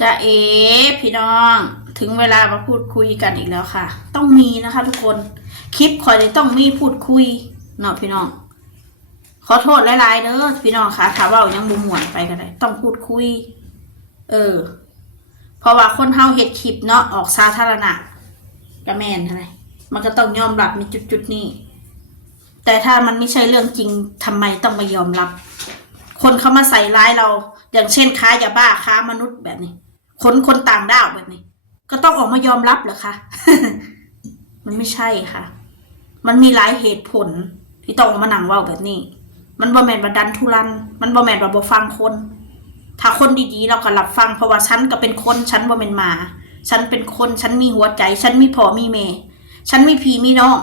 จะเอพี่น้องถึงเวลามาพูดคุยกันอีกแล้วค่ะ ต้องมีนะคะทุกคนคลิปคอยต้องมีพูดคุยเนาะพี่น้อง ขอโทษหลายๆเด้อพี่น้องค่ะถามว่ายังบุมหวนไปกันเลยต้องพูดคุย เออ เพราะว่าคนเฮาเฮ็ดคลิปเนาะออกสาธารณะก็แมนอะไรมันก็ต้องยอมรับในจุดๆนี้แต่ถ้ามันไม่ใช่เรื่องจริงทำไมต้องมายอมรับ คนเขามาใส่ร้ายเรา อย่างเช่นค้ายาบ้าค้ามนุษย์แบบนี้ คนคนต่างด้าวแบบนี้ ก็ต้องออกมายอมรับเหรอคะ มันไม่ใช่ค่ะ มันมีหลายเหตุผล ที่ต้องออกมานั่งเว่าแบบนี้ มันบ่แมนว่าดันทุรัน มันบ่แมนว่าบ่ฟังคน ถ้าคนดีๆ เราก็รับฟังเพราะว่าฉันก็เป็นคนฉันบ่เป็นหมา ฉันเป็นคนฉันมีหัวใจ ฉันมีพ่อมีแม่ฉันมีพี่มีน้อง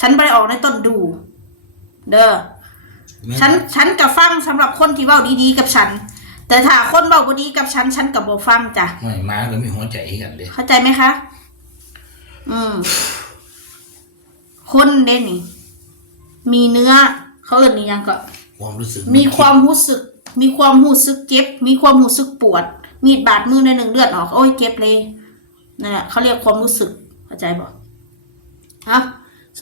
ฉันไม่ได้ออกในต้นดู เด้อฉันฉันกับฟังสำหรับคนที่เว้าดีๆกับฉัน แต่ถ้าคนเว้าบ่ดีกับฉันฉันกับบ่ฟังจ้ะไม่มาก็มีหัวใจกันเลยเข้าใจไหมคะ อืม คนเด่นนี่ มีเนื้อ เขาเอ่นนี่ยังก็ ความรู้สึกมีความรู้สึก มีความรู้สึกเจ็บ มีความรู้สึกปวด มีดบาดมือในหนึ่งเลือดออก โอ้ยเจ็บเลยนั่นแหละเขาเรียกความรู้สึก เข้าใจบ่ฮะ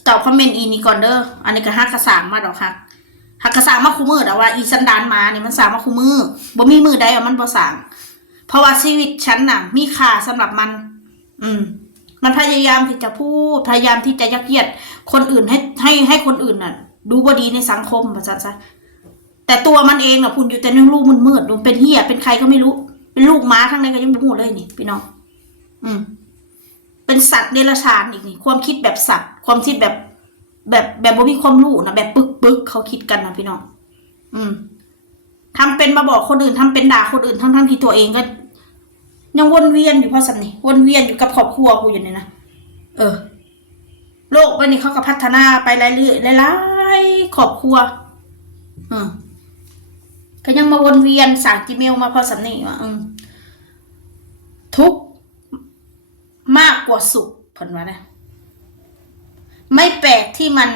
ตอบคอมเมนต์อีนี่ก่อนเด้อ อันนี้ก็ฮักกระสางมาดอกฮัก ฮักกระสางมาคู่มือแต่ว่า อีสันดานมาเนี่ยมันสางมาคู่มือบ่มีมือใดอามันบ่สางเพราะว่าชีวิตฉันน่ะ มีค่าสำหรับมัน อืม มันพยายามที่จะพูดพยายามที่จะยักเยียด คนอื่นให้ให้ให้คนอื่นน่ะ ดูบ่ดีในสังคมประจันซะแต่ตัวมันเองน่ะคุณอยู่แต่ในลูกมันมืดๆดูเป็นเหี้ยเป็นใครก็ไม่รู้ เป็นลูกม้าทั้งนั้นก็ยังบ่ฮู้เลยนี่พี่น้องอืม เป็นสัตว์เดรัจฉานอีกนี่ ความคิดแบบสัตว์ ความคิดแบบ แบบแบบบ่มีความรู้นะแบบปึกปึกเขาคิดกันนะพี่น้องอืมทำเป็นมาบอกคนอื่นทำเป็นด่าคนอื่นทั้งทั้งที่ตัวเองก็ ยังวนเวียนอยู่เพราะสันนี่วนเวียนอยู่กับครอบครัวกูอยู่เนี่ยนะเออ โลกวันนี้เขาก็พัฒนาไปเรื่อยๆหลายๆครอบครัวอืมก็ยังมาวนเวียนสารจีเมลมาเพอสันนี่ว่าอืมทุกมากกว่าสุขผลว่านะ ไม่แปลกที่มัน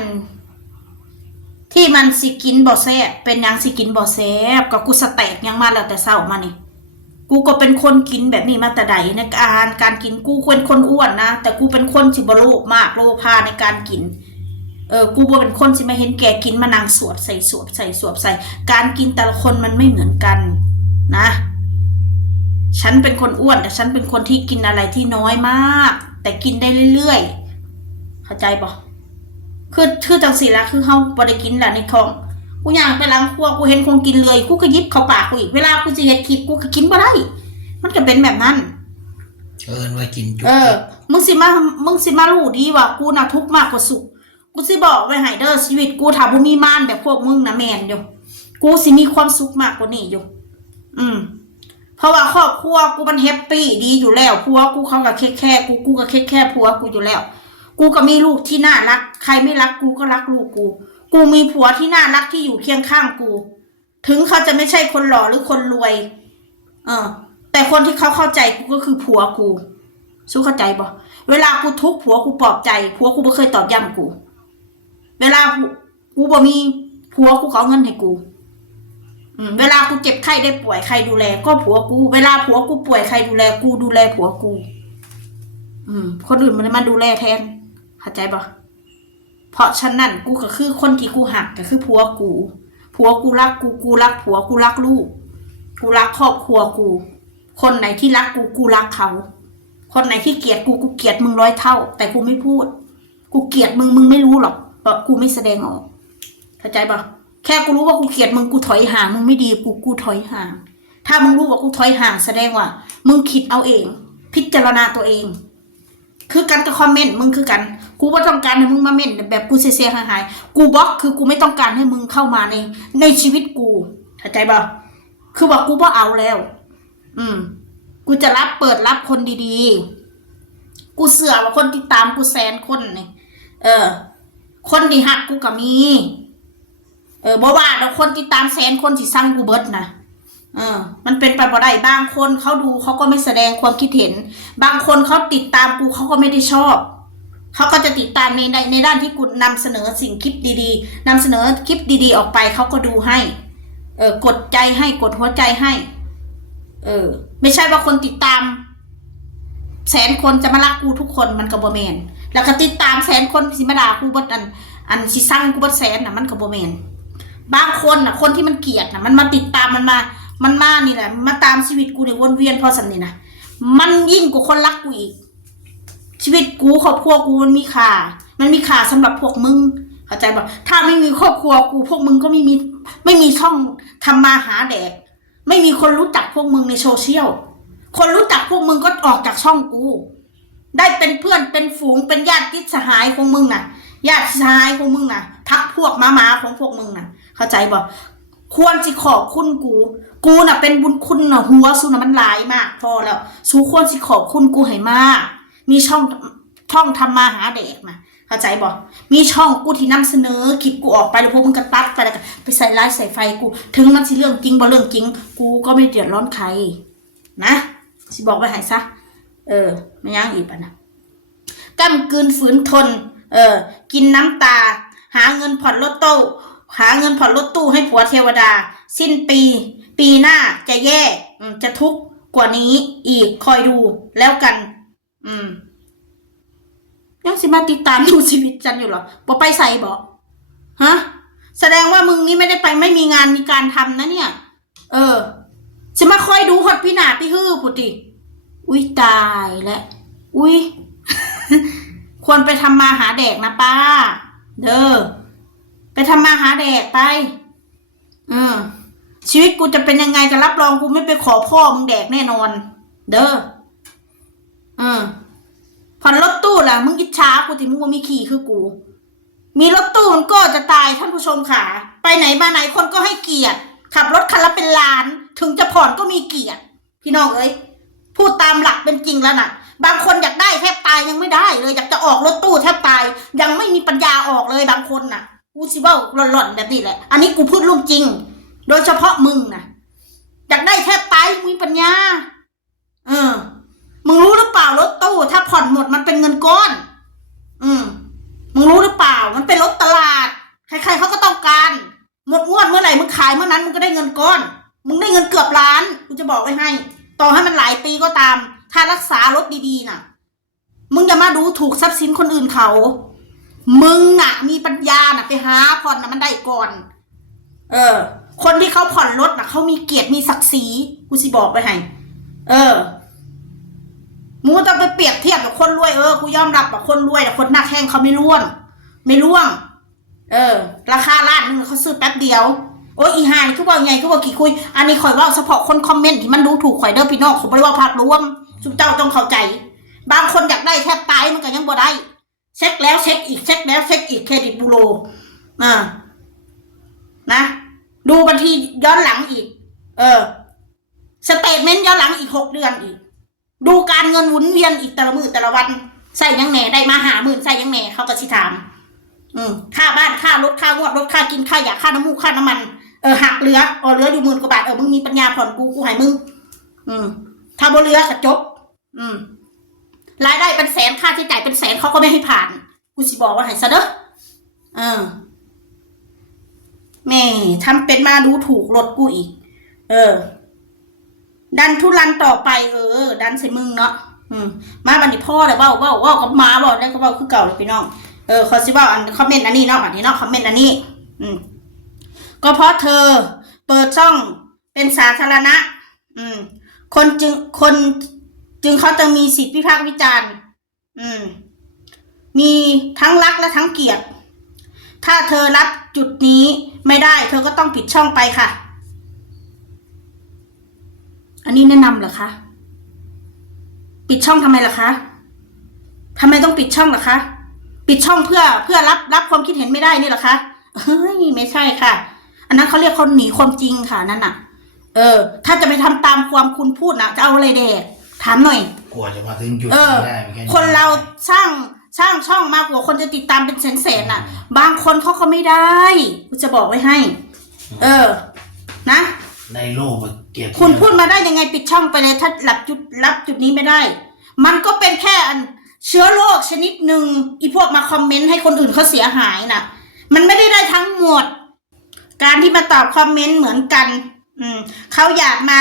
ที่มันสิกินบ่แซ่บเป็นยังสิกินบ่แซ่บก็กูสแต็กยังมาแล้วแต่เศร้ามานี่กูก็เป็นคนกินแบบนี้มาแต่ใดในการการกินกูเป็นคนอ้วนนะแต่กูเป็นคนที่บโลภมากโลภาในการกินเออกูบ่เป็นคนที่ไม่เห็นแก่กินมานางสวดใส่สวดใส่สวดใส่ การกินแต่ละคนมันไม่เหมือนกันนะ ฉันเป็นคนอ้วนแต่ฉันเป็นคนที่กินอะไรที่น้อยมาก แต่กินได้เรื่อยๆ เข้าใจปะคือคือจังสีละคือเฮาบ่ได้กินแหละในท้องกูย่างไปล้างครัวกูเห็นคงกินเลยกูก็หยิบเข้าปากกูอีกเวลากูจะเฮ็ดคลิปกูก็กินบ่ได้ มันก็เป็นแบบนั้น เอินว่ากินจุเออ มึงสิมา มึงสิมารู้ดีว่ากูน่ะทุกข์มากกว่าสุข กูสิบอกไว้ให้เด้อชีวิตกูถ้าบ่มีม่านแบบพวกมึงนะแม่นอยู่กูสิมีความสุขมากกว่านี้อยู่ อืม เพราะว่าครอบครัวกูมันแฮปปี้ดีอยู่แล้วผัวกูเขาก็แค่แค่กูกูก็แค่แค่ผัวกูอยู่แล้ว กูก็มีลูกที่น่ารัก ใครไม่รักกูก็รักลูกกู กูมีผัวที่น่ารักที่อยู่เคียงข้างกู ถึงเขาจะไม่ใช่คนหล่อหรือคนรวย เออ แต่คนที่เขาเข้าใจกูก็คือผัวกูสู้เข้าใจบ่เวลากูทุกข์ผัวกูปลอบใจผัวกูไม่เคยตอบย้ำกู เวลากูบ่มีผัวกูเขาเอเงินให้กูอืมเวลากูเจ็บไข้ได้ป่วยใครดูแล ก็ผัวกู เวลาผัวกูป่วยใครดูแล กูดูแลผัวกู อืม คนอื่นมันมาดูแลแทน เข้าใจบ่เพราะฉะนั้นกูก็คือคนที่กูหักก็คือผัวกูผัวกูรักกูกูรักผัวกูรักลูก กูรักครอบครัวกู คนไหนที่รักกูกูรักเขา คนไหนที่เกลียดกูกูเกลียดมึงร้อยเท่า แต่กูไม่พูด กูเกลียดมึงมึงไม่รู้หรอกเพราะกูไม่แสดงออก เข้าใจปะแค่กูรู้ว่ากูเกลียดมึงกูถอยห่างมึงไม่ดีกูกูถอยห่าง ถ้ามึงรู้ว่ากูถอยห่างแสดงว่า มึงคิดเอาเอง พิจารณาตัวเอง คือกันกับคอมเมนต์มึงคือกัน กูว่าต้องการให้มึงมาเม่นแบบกูเสียๆหายกูบล็อกคือกูไม่ต้องการให้มึงเข้ามาใน ในชีวิตกูเข้าใจปะคือว่ากูว่าเอาแล้ว อืม กูจะรับเปิดรับคนดีๆ กูเสือว่าคนติดตามกูแสนคนนี่เออ คนที่หักกูก็มี เออบ่ว่าเราคนติดตามแสนคนที่สร้างกูเบิดนะ เออ มันเป็นไปบ่ได้บางคนเขาดูเขาก็ไม่แสดงความคิดเห็น บางคนเขาติดตามกูเขาก็ไม่ได้ชอบเขาก็จะติดตามในในในด้านที่กูนำเสนอสิ่งคลิปดีๆนำเสนอคลิปดีๆ ออกไปเขาก็ดูให้ เออกดใจให้กดหัวใจให้ เออ ไม่ใช่ว่าคนติดตาม แสนคนจะมารักกูทุกคนมันก็บ่แมนแล้วก็ติดตามแสนคนสิมาดากูบดอัน อันสิสั่งกูบดแสนน่ะมันก็บ่แมนบางคนน่ะคนที่มันเกลียดน่ะมันมาติดตามมันมา มันมานี่แหละมาตามชีวิตกูในยวนเวียนพอสันนี่นะมันยิ่งกว่าคนรักกูอีก ชีวิตกูครอบครัวกูมันมีค่า มันมีค่าสำหรับพวกมึงเข้าใจป่ะถ้าไม่มีครอบครัวกูพวกมึงก็ไม่มี ไม่มีช่องทำมาหาแดก ไม่มีคนรู้จักพวกมึงในโซเชียลคนรู้จักพวกมึงก็ออกจากช่องกู ได้เป็นเพื่อนเป็นฝูงเป็นญาติทิสหายของมึงน่ะ ญาติสหายของมึงน่ะทักพวกมาหมาของพวกมึงน่ะ เข้าใจบ่ควรสิขอบคุณกู กูน่ะเป็นบุญคุณน่ะหัวสุน่ะมันหลายมาก พอแล้ว สูควรสิขอบคุณกูให้มาก มีช่องช่องทำมาหาเด็กนะเข้าใจบ่มีช่องกูที่นำเสนอคลิปกูออกไปแล้วพวกมึงก็ตัดไปแล้วไปใส่ไลฟ์ใส่ไฟกู ถึงมันสิเรื่องจริงบ่เรื่องจริง กูก็ไม่เดือดร้อนใคร นะสิบอกไว้ให้ซะเออไม่ยังอีกปะนะก้ำกืนฝืนทน เออ กินน้ำตา หาเงินผ่อนรถตู้หาเงินผ่อนรถตู้ให้ผัวเทวดา สิ้นปี ปีหน้าจะแย่อืมจะทุกข์กว่านี้อีกคอยดูแล้วกัน อืมยังสิมาติดตามดูชีวิตจันอยู่เหรอบ่ไปใส่บอกฮะ แสดงว่ามึงนี่ไม่ได้ไปไม่มีงานมีการทำนะเนี่ย เออจะมาคอยดูหดพี่หนาพี่ฮื้อพุติ อุ้ยตายแล้วอุ้ยควรไปทำมาหาแดกนะป้า เด้อไปทำมาหาแดกไปเออ ชีวิตกูจะเป็นยังไงจะรับรองกูไม่ไปขอพ่อมึงแดกแน่นอน เด้อเออผ่อนรถตู้ล่ะมึงอิจฉากูที่มึงว่ามีขี่คือกู มีรถตู้มันก็จะตายท่านผู้ชมค่ะ ไปไหนมาไหนคนก็ให้เกียรติ ขับรถคันละเป็นล้าน ถึงจะผ่อนก็มีเกียรติ พี่น้องเอ้ยพูดตามหลักเป็นจริงแล้วน่ะ บางคนอยากได้แทบตายยังไม่ได้เลยอยากจะออกรถตู้แทบตาย ยังไม่มีปัญญาออกเลยบางคนน่ะ กูสิเว่าหล่อนๆแบบนี้แหละ อันนี้กูพูดเรื่องจริง โดยเฉพาะมึงนะอยากได้แทบตายมึงมีปัญญา เออ มึงรู้หรือเปล่ารถตู้ถ้าผ่อนหมดมันเป็นเงินก้อน อืมมึงรู้หรือเปล่า มันเป็นรถตลาด ใครๆเขาก็ต้องการ หมดงวดเมื่อไหร่มึงขายเมื่อนั้นมึงก็ได้เงินก้อน มึงได้เงินเกือบล้านกูจะบอกไว้ให้ ต่อให้มันหลายปีก็ตาม ถ้ารักษารถดีๆน่ะ มึงอย่ามาดูถูกทรัพย์สินคนอื่นเขา มึงน่ะ มีปัญญาน่ะ ไปหาผ่อนน่ะมันได้ก่อน เออ คนที่เขาผ่อนรถน่ะเขามีเกียรติมีศักดิ์ศรีกูสิบอกไว้ให้เออมึงก็ต้องไปเปรียบเทียบกับคนรวยเออกูยอมรับว่าคนรวยแต่คนหน้าแข้งเขาไม่ร่วง ไม่ร่วง เออ ราคาล้านนึงเขาซื้อแป๊บเดียวโอ้ยอีหานคือว่าไงคือว่ากี่คุย อันนี้ข่อยว่าเฉพาะคนคอมเมนต์ที่มันดูถูกข่อยเด้อพี่น้องเขาบริว่าภาพรวมทุกเจ้าต้องเข้าใจ บางคนอยากได้แทบตายมันก็ยังบ่ได้ เช็คแล้วเช็คอีกเช็คแล้วเช็คอีกเครดิตบูโรอ่านะ ดูบัญชีย้อนหลังอีก เออ สเตทเมนต์ย้อนหลังอีกหกเดือนอีก ดูการเงินหมุนเวียนอีกแต่ละมือแต่ละวันใส่ยังแหน่ได้มาหาหมื่นใส่ยังแหน่เขาก็สิถาม อืมค่าบ้านค่ารถค่างวดรถค่ากินค่ายาค่าน้ำมูกค่าน้ำมันเออหักเหลือเออเหลืออยู่หมื่นกว่าบาทเออมึงมีปัญญาผ่อนกูกูให้มึงอืม ถ้าบ่เหลือก็จบ อืมรายได้เป็นแสนค่าใช้จ่ายเป็นแสนเขาก็ไม่ให้ผ่านกูสิบอกว่าให้ซะเด้อเออ แม่ทำเป็นมาดูถูกรถกูอีก เออ ดันทุรันต่อไป เออ ดันใส่มึงเนาะอืม มาบันนี้พ่อเลยว่าว่าว่ากับมาบอกได้ก็เว่าคือเก่าเลยพี่น้องเออเขาสิว่าอันคอมเมนต์อันนี้เนาะบัดนี้เนาะคอมเมนต์อันนี้ อืม ก็เพราะเธอ เปิดช่องเป็นสาธารณะ อืม คนจึงคนจึงเขาจะมีสิทธิพิพากษ์วิจารณ์ อืม มีทั้งรักและทั้งเกลียด ถ้าเธอรับจุดนี้ ไม่ได้ เธอก็ต้องปิดช่องไปค่ะ อันนี้แนะนำเหรอคะ ปิดช่องทำไมล่ะคะทำไมต้องปิดช่องล่ะคะ ปิดช่องเพื่อเพื่อรับรับความคิดเห็นไม่ได้นี่เหรอคะเฮ้ยไม่ใช่ค่ะ อันนั้นเขาเรียกคนหนีความจริงค่ะนั่นน่ะ เออ ถ้าจะไปทำตามความคุณพูดนะจะเอาอะไรแดกถามหน่อย กลัวจะมาถึงจุดเออนี้ได้ไม่แนี้คนเราสร้าง สร้างช่องมากกว่าคนจะติดตามเป็นแสนๆน่ะ บางคนเขาก็ไม่ได้กูจะบอกไว้ให้ เออ นะในโลกมันเกลียดคุณพูดมาได้ยังไงปิดช่องไปเลยถ้าหลับจุดรับจุดนี้ไม่ได้ มันก็เป็นแค่อันเชื้อโรคชนิดหนึ่งอีพวกมาคอมเมนต์ให้คนอื่นเขาเสียหายน่ะ มันไม่ได้ได้ทั้งหมด การที่มาตอบคอมเมนต์เหมือนกัน อืมเขาอยากมา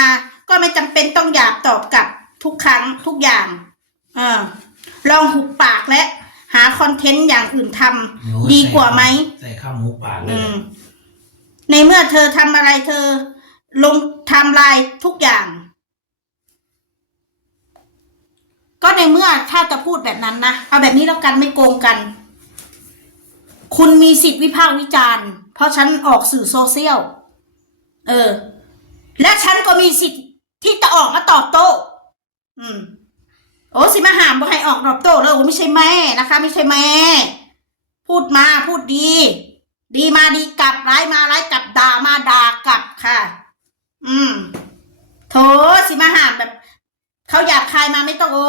ก็ไม่จำเป็นต้องอยากตอบกลับทุกครั้งทุกอย่าง เออลองหุบปากและ หาคอนเทนต์อย่างอื่นทหนูำดีกว่าไหม ใส่ข้าวหมูปากเลยอืม ในเมื่อเธอทำอะไรเธอ ลงไทำลายทุกอย่าง ก็ในเมื่อถ้าจะพูดแบบนั้นนะเอาแบบนี้แล้วกันไม่โกงกัน คุณมีสิทธิ์วิพากษ์วิจารณ์ เพราะฉันออกสื่อโซเชียลเออ และฉันก็มีสิทธิ์ที่จะออกมาตอบโต้อืม โอ้สิมาหามบ่ให้ออกตอบโต้เลยโอ้ไม่ใช่แม่นะคะ ไม่ใช่แม่ พูดมาพูดดี ดีมาดีกลับร้ายมาร้ายกลับด่ามาด่ากลับค่ะ อืมโถสิมาหามแบบเขาหยาบคายมาไม่ต้องโอ้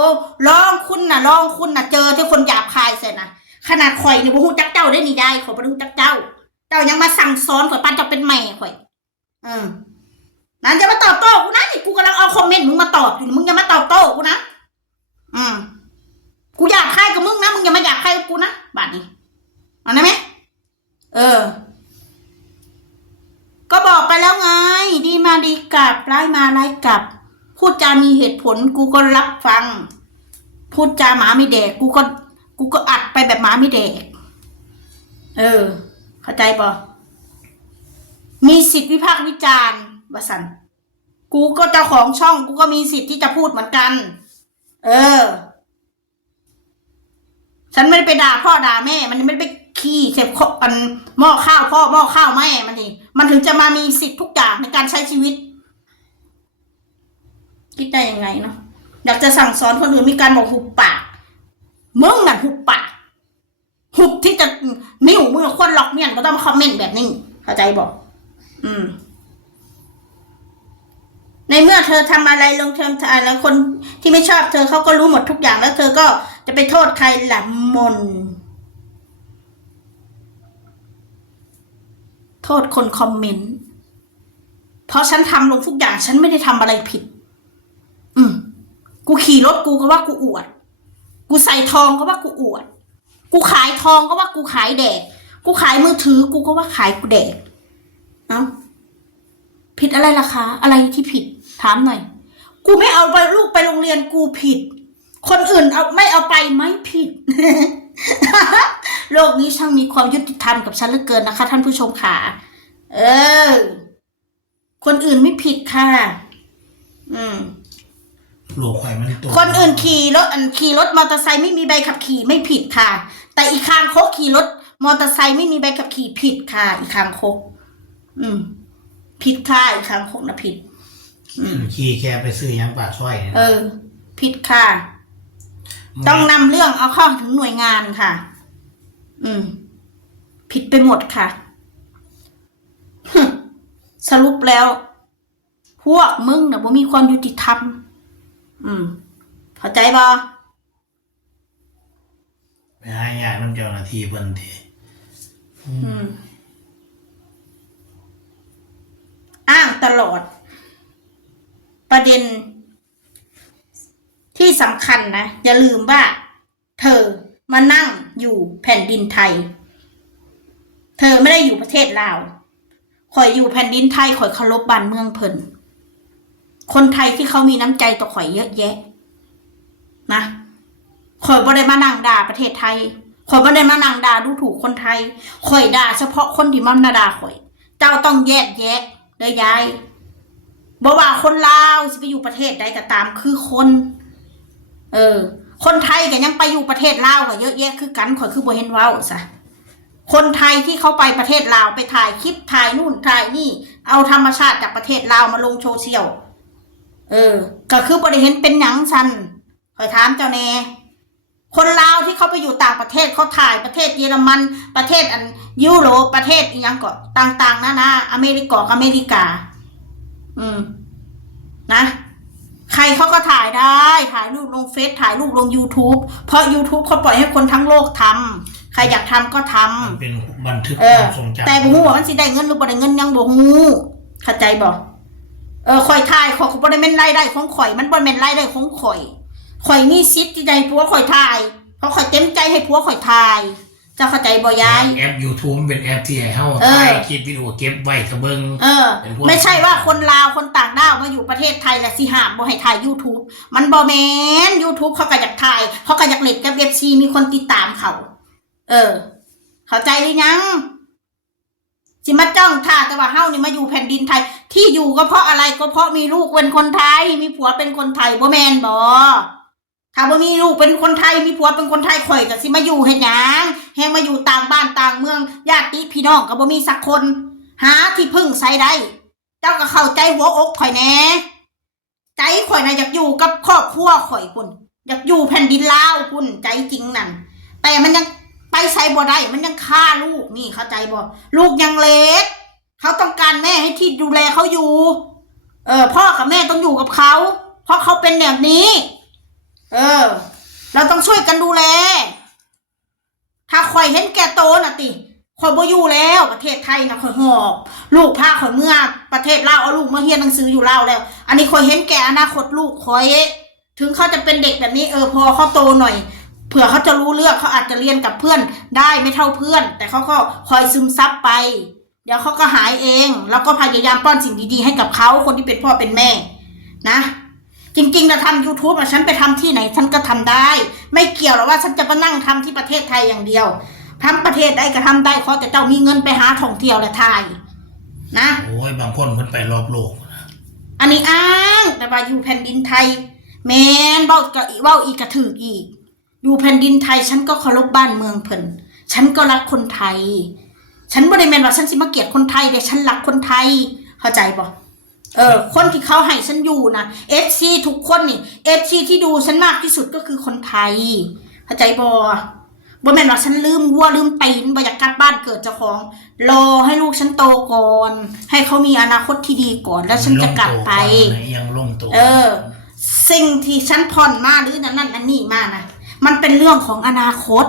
ลองคุณน่ะลองคุณน่ะเจอที่คนหยาบคายเสร็จนะขนาดข่อยเนี่ยบ่ฮู้จักเจ้าได้นี่ได้ขอยบ่ฮู้จักเจ้า เจ้ายังมาสั่งสอนข่อยปานจะเป็นแม่ข่อยอืมนั่นจะมาตอบโต้กูนะนี่กูกำลังเอาคอมเมนต์มึงมาตอบอยู่มึงอย่ามาตอบโต้กูนะ อืมกูอยากคายกับมึงนะมึงอย่ามาอยากคายกับกูนะบาดนี้เอาได้ไหมเออ ก็บอกไปแล้วไง ดีมาดีกลับร้ายมาร้ายกลับ พูดจามีเหตุผลกูก็รับฟัง พูดจาหมาไม่แดกกูก็ กูก็อัดไปแบบหมาไม่แดก เออ เข้าใจปะมีสิทธิวิพากษ์วิจารณ์วสันกูก็เจ้าของช่อง กูก็มีสิทธิ์ที่จะพูดเหมือนกัน เออ ฉันไม่ได้ไปด่าพ่อด่าแม่ มันไม่ได้ไปขี้เข็บันหม้อข้าวพ่อหม้อข้าวแม่มันนี่มันถึงจะมามีสิทธิ์ทุกอย่างในการใช้ชีวิต คิดได้ยังไงเนาะอยากจะสั่งสอนคนอื่นมีการบอกหุบปากมึงน่ะหุบปากหุบที่จะนิ้วมือคนหลอกเมียนก็ต้องมาคอมเมนต์แบบนี้เข้าใจบอกอืม ในเมื่อเธอทำอะไรลงเทอมอะไรคนที่ไม่ชอบเธอเขาก็รู้หมดทุกอย่างแล้วเธอก็จะไปโทษใครหล่ะมน โทษคนคอมเมนต์เพราะฉันทำลงทุกอย่างฉันไม่ได้ทำอะไรผิด อืมกูขี่รถกูก็ว่ากูอวด กูใส่ทองก็ว่ากูอวด กูขายทองก็ว่ากูขายแดก กูขายมือถือกูก็ว่าขายกูแดก เอ้าผิดอะไรล่ะคะ อะไรที่ผิด ถามหน่อย กูไม่เอาไปลูกไปโรงเรียนกูผิด คนอื่นเอาไม่เอาไปไม่ผิด โลกนี้ช่างมีความยุติธรรมกับฉันเหลือเกินนะคะ ท่านผู้ชมค่ะ เออ คนอื่นไม่ผิดค่ะ อืมโลกไข่มันตัวคนอื่นขี่รถอันขี่รถมอเตอร์ไซค์ไม่มีใบขับขี่ไม่ผิดค่ะ แต่อีกคางคกขี่รถมอเตอร์ไซค์ไม่มีใบขับขี่ผิดค่ะ อีกคางคก อืม ผิดค่ะอีกคางคกนะผิดอืม ขี่แค่ไปซื้อยังปากซอยเนี่ยเออ ผิดค่ะ ต้องนำเรื่องเอาเข้าถึงหน่วยงานค่ะ อืม ผิดไปหมดค่ะฮึสรุปแล้ว พวกมึงนะบ่มีความยุติธรรม อืมเข้าใจบ่ไปหายากน้ำเจ้าหน้าที่เพิ่นทีอืม อ้างตลอด ประเด็น ที่สำคัญนะ อย่าลืมว่า เธอมานั่งอยู่แผ่นดินไทย เธอไม่ได้อยู่ประเทศลาวข่อยอยู่แผ่นดินไทยข่อยเคารพบ้านเมืองเพิ่นคนไทยที่เขามีน้ำใจต่อข่อยเยอะแยะ นะข่อยบ่ได้มานั่งด่าประเทศไทยข่อยบ่ได้มานั่งด่าดูถูกคนไทยข่อยด่าเฉพาะคนที่มันนาด่าข่อย เจ้าต้องแยกแยะเด้อยาย บ่ว่าคนลาวสิไปอยู่ประเทศใดก็ตามคือคน เออ คนไทยก็ยังไปอยู่ประเทศลาวก็เยอะแยะคือกันข่อยคือบ่เห็นว้าซะคนไทยที่เขาไปประเทศลาวไปถ่ายคลิปถ่ายนู่นถ่ายนี่ เอาธรรมชาติจากประเทศลาวมาลงโซเชียลเออ ก็คือบ่ได้เห็นเป็นหยังซันคอยถามเจ้าแน่คนลาวที่เขาไปอยู่ต่างประเทศเขาถ่ายประเทศเยอรมัน ประเทศอันยุโรปประเทศอีหยังก็ต่าง ๆนะนะอเมริกาอเมริกา อืม นะ ใครเขาก็ถ่ายได้ ถ่ายรูปลงเฟซถ่ายรูปลง YouTube เพราะ YouTube เขาปล่อยให้คนทั้งโลกทำใครอยากทำก็ทำมันเป็นบันทึกเอคอ วามทรงจำแต่บ่ฮู้ว่ามันสิได้เงินหรือบ่ได้เงินยังบ่ฮู้เข้าใจบ่เออข่อยทายข่อยก็บ่ได้แม่นรายได้ของข่อย มันบ่แม่นรายได้ของข่อย ข่อยมีสิทธิ์ที่ใดผัวข่อยทาย เพราะข่อยเต็มใจให้ผัวข่อยทาย เจ้าเข้าใจบ่ยาย แอป YouTube เป็นแอปที่ให้เฮาเออ ถ่ายคลิปวิดีโอเก็บไว้ถ้าเบิ่ง เออ เป็นพวก ไม่ใช่ว่าคนลาวคนต่างด้าวมาอยู่ประเทศไทยและสิหามบ่ให้ถ่าย YouTube มันบ่แมน YouTube เขาก็อยากถ่ายเขาก็อยากเล่นกับเว็บซีมีคนติดตามเขา เออ เข้าใจหรือยังสิมาจ้องท่าแต่ว่าเฮานี่มาอยู่แผ่นดินไทย ที่อยู่ก็เพราะอะไรก็เพราะมีลูกเป็นคนไทย มีผัวเป็นคนไทยบ่แมนบ่ ถ้าบ่มีลูกเป็นคนไทยมีผัวเป็นคนไทยข่อยก็สิมาอยู่เฮ็ดหยังแฮงมาอยู่ต่างบ้านต่างเมืองญาติพี่น้องก็บ่มีสักคน หาที่พึ่งใส่ได้เจ้าก็เข้าใจหัวอกข่อยแน่ใจข่อยนะอยากอยู่กับครอบครัวข่อยคุณอยากอยู่แผ่นดินลาวคุณใจจริงนั่นแต่มันยังไปใส่บ่ได้มันยังฆ่าลูกนี่เข้าใจบ่ลูกยังเล็กเขาต้องการแม่ให้ที่ดูแลเขาอยู่ เออพ่อกับแม่ต้องอยู่กับเขาเพราะเขาเป็นแบบนี้ เออ เราต้องช่วยกันดูแล ถ้าข่อยเห็นแก่โตน่ะติข่อยบ่อยู่แล้วประเทศไทยนะข่อยหอบลูกพาข่อยเมื่อประเทศลาวเอาลูกมาเรียนหนังสืออยู่ลาวแล้ว อันนี้ข่อยเห็นแก่อนาคตลูกข่อย ถึงเขาจะเป็นเด็กแบบนี้เออพอเขาโตหน่อยเผื่อเขาจะรู้เรื่องเขาอาจจะเรียนกับเพื่อนได้ไม่เท่าเพื่อน แต่เขาก็คอยซึมซับไป เดี๋ยวเขาก็หายเอง แล้วก็พยายามป้อนสิ่งดีๆให้กับเขาคนที่เป็นพ่อเป็นแม่ นะ จริงๆนะทำ YouTube อะฉันไปทำที่ไหนฉันก็ทำได้ ไม่เกี่ยวหรอกว่าฉันจะมานั่งทำที่ประเทศไทยอย่างเดียวทำประเทศใดก็ทำได้ขอแต่เจ้ามีเงินไปหาท่องเที่ยวและทายนะโอ้ยบางคนเพิ่นไปรอบโลกอันนี้อ้างแต่ว่าอยู่แผ่นดินไทย แมนเบ้ากะเว้าอีกกระถืออีก อยู่แผ่นดินไทยฉันก็เคารพบ้านเมืองเพิ่นฉันก็รักคนไทย ฉันบ่ได้แม่นว่าฉันสิมาเกลียดคนไทยแต่ฉันรักคนไทย เข้าใจบ่ เออคนที่เขาให้ฉันอยู่นะเอฟซีทุกคนนี่เอฟซีที่ดูฉันมากที่สุดก็คือคนไทยเข้าใจบ่บ่แม่นว่าฉันลืมวัวลืมตีนบ่อยากกลับบ้านเกิดเจ้าของ รอให้ลูกฉันโตก่อน ให้เขามีอนาคตที่ดีก่อน แล้วฉันจะกลับไปยังลงตัวเออ สิ่งที่ฉันผ่อนมาหรือนั่นนั่นอันนี้มานะมันเป็นเรื่องของอนาคต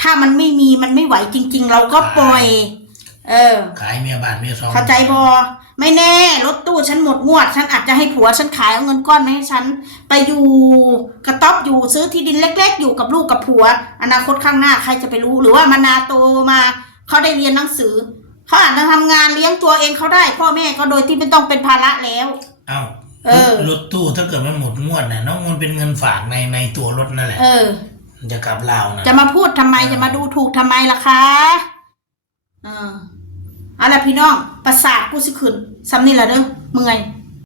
ถ้ามันไม่มีมันไม่ไหวจริง ๆ เราก็ปล่อย เออ ขายเมียบ้านเมียซองเข้าใจบอไม่แน่รถตู้ฉันหมดงวด ฉันอาจจะให้ผัวฉันขายเอาเงินก้อนมาให้ฉัน ไปอยู่กระต๊อบอยู่ซื้อที่ดินเล็ก ๆ อยู่กับลูกกับผัว อนาคตข้างหน้าใครจะไปรู้ หรือว่ามานาโตมาเขาได้เรียนหนังสือเขาอาจจะทำงานเลี้ยงตัวเองเขาได้ พ่อแม่ก็โดยที่ไม่ต้องเป็นภาระแล้ว เอ้าเออ รถตู้ถ้าเกิดมันหมดงวดน่ะน้องมันเป็นเงินฝากในในตัวรถนั่นแหละเออมันจะกลับลาวนะจะมาพูดทำไมจะมาดูถูกทำไมล่ะคะเออ เอาล่ะพี่น้องประสาทกูสิขึ้นซ้ำนี่ละเด้อเมื่อย